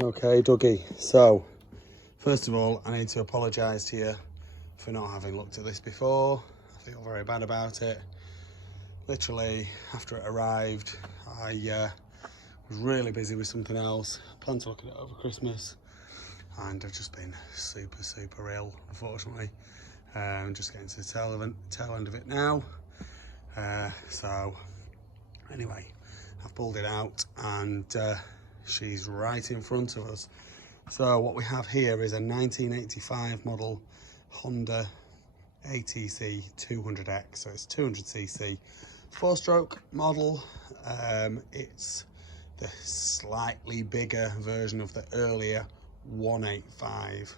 Okay, Dougie, so first of all I need to apologise to you for not having looked at this before. I feel very bad about it. Literally after it arrived I was really busy with something else. I planned to look at it over Christmas and I've just been super ill, unfortunately. Just getting to the tail end of it now. So anyway, I've pulled it out and she's right in front of us. So what we have here is a 1985 model Honda ATC 200X. So it's 200cc, 4-stroke model. It's the slightly bigger version of the earlier 185.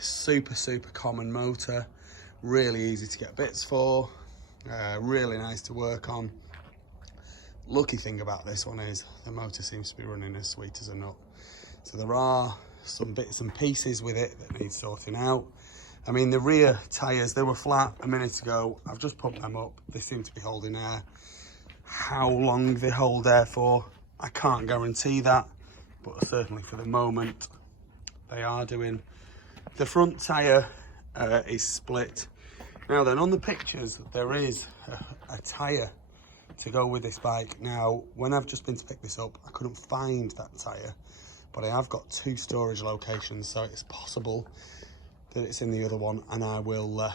Super common motor, really easy to get bits for, really nice to work on. Lucky thing about this one is the motor seems to be running as sweet as a nut. So there are some bits and pieces with it that need sorting out. I mean, the rear tyres, they were flat a minute ago. I've just pumped them up. They seem to be holding air. How long they hold air for, I can't guarantee that, but certainly for the moment, they are doing. The front tyre is split. Now then, on the pictures, there is a tyre to go with this bike. Now, when I've just been to pick this up, I couldn't find that tyre, but I have got 2 storage locations, so it's possible that it's in the other one, and I will,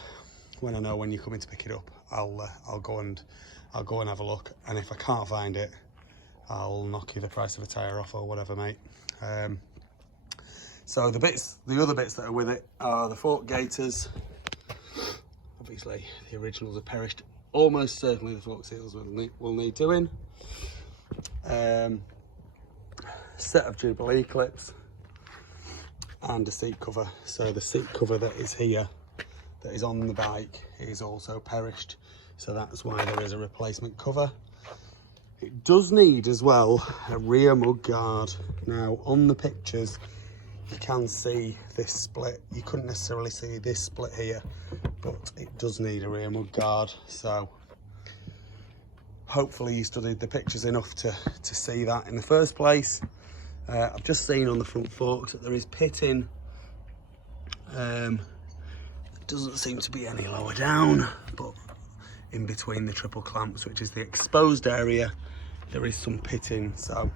when I know when you're coming to pick it up, I'll go and have a look, and if I can't find it, I'll knock you the price of a tyre off or whatever, mate. So the other bits that are with it are the fork gaiters. Obviously, the originals are perished. Almost certainly the fork seals will need doing. Set of Jubilee clips and a seat cover. So the seat cover that is here, that is on the bike, is also perished. So that's why there is a replacement cover. It does need as well a rear mud guard. Now on the pictures, you can see this split. You couldn't necessarily see this split here, but it does need a rear mud guard. So hopefully you studied the pictures enough to see that in the first place. I've just seen on the front forks that there is pitting. It doesn't seem to be any lower down, but in between the triple clamps, which is the exposed area, there is some pitting. So,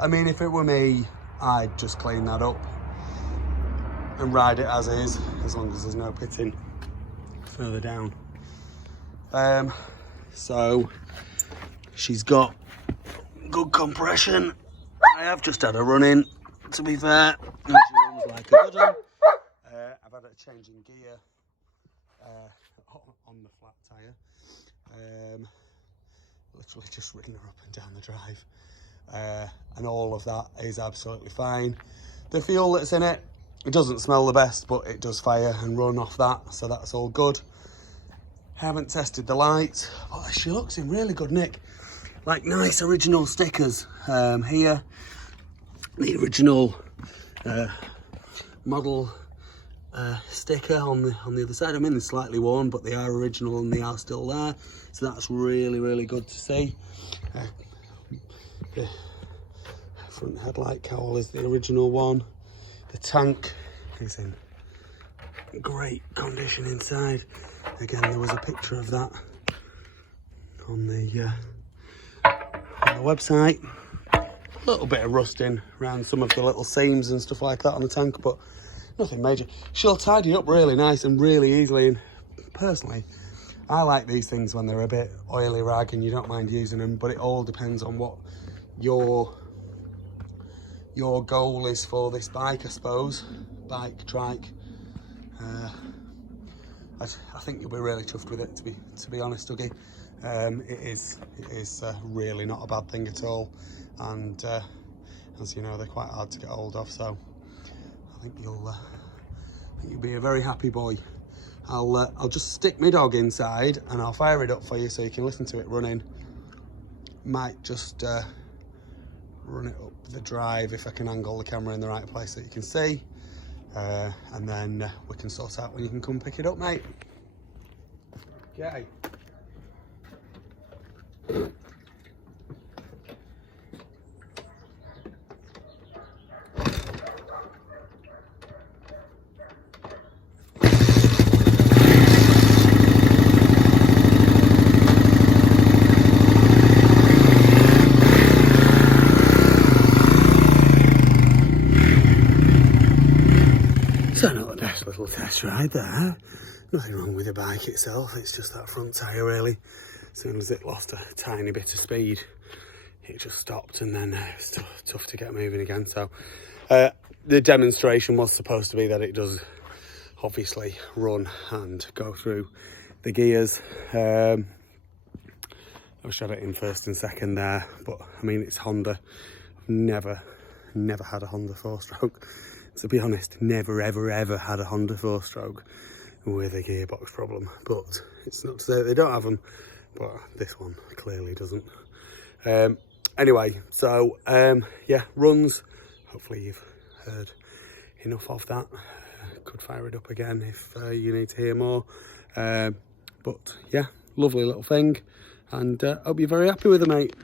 I mean, if it were me, I'd just clean that up and ride it as is, as long as there's no pitting further down. So she's got good compression. I have just had a run in, to be fair, and she runs like a good one. I've had a change in gear on the flat tyre. Literally just ridden her up and down the drive. And all of that is absolutely fine. The fuel that's in it, it doesn't smell the best, but it does fire and run off that, so that's all good. Haven't tested the light, but she looks in really good nick. Like nice original stickers here. The original model sticker on the other side. I mean, they're slightly worn, but they are original and they are still there. So that's really good to see. The front headlight cowl is the original one. The tank is in great condition inside. Again, there was a picture of that on the website. A little bit of rusting around some of the little seams and stuff like that on the tank, but nothing major. She'll tidy up really nice and really easily, and personally, I like these things when they're a bit oily rag and you don't mind using them, but it all depends on what your goal is for this bike, I suppose. Bike, trike. I think you'll be really chuffed with it, to be honest, Dougie. It is really not a bad thing at all, and as you know, they're quite hard to get hold of. So I think you'll be a very happy boy. I'll just stick my dog inside and I'll fire it up for you so you can listen to it running. Might just run it up the drive if I can angle the camera in the right place so you can see. And then we can sort out when you can come pick it up, mate. Okay. ride there. Nothing wrong with the bike itself, it's just that front tyre really. As soon as it lost a tiny bit of speed, it just stopped, and then it's tough to get moving again. So the demonstration was supposed to be that it does obviously run and go through the gears. I wish I had it in first and second there, but I mean, it's Honda. I've never had a Honda 4-stroke. To be honest, never ever had a Honda 4-stroke with a gearbox problem. But it's not to say that they don't have them, but this one clearly doesn't. Anyway, so yeah, runs. Hopefully you've heard enough of that. Could fire it up again if you need to hear more. But yeah, lovely little thing, and hope you're very happy with it, mate.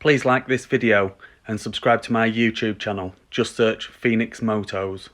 Please like this video and subscribe to my YouTube channel. Just search Phoenix Motos.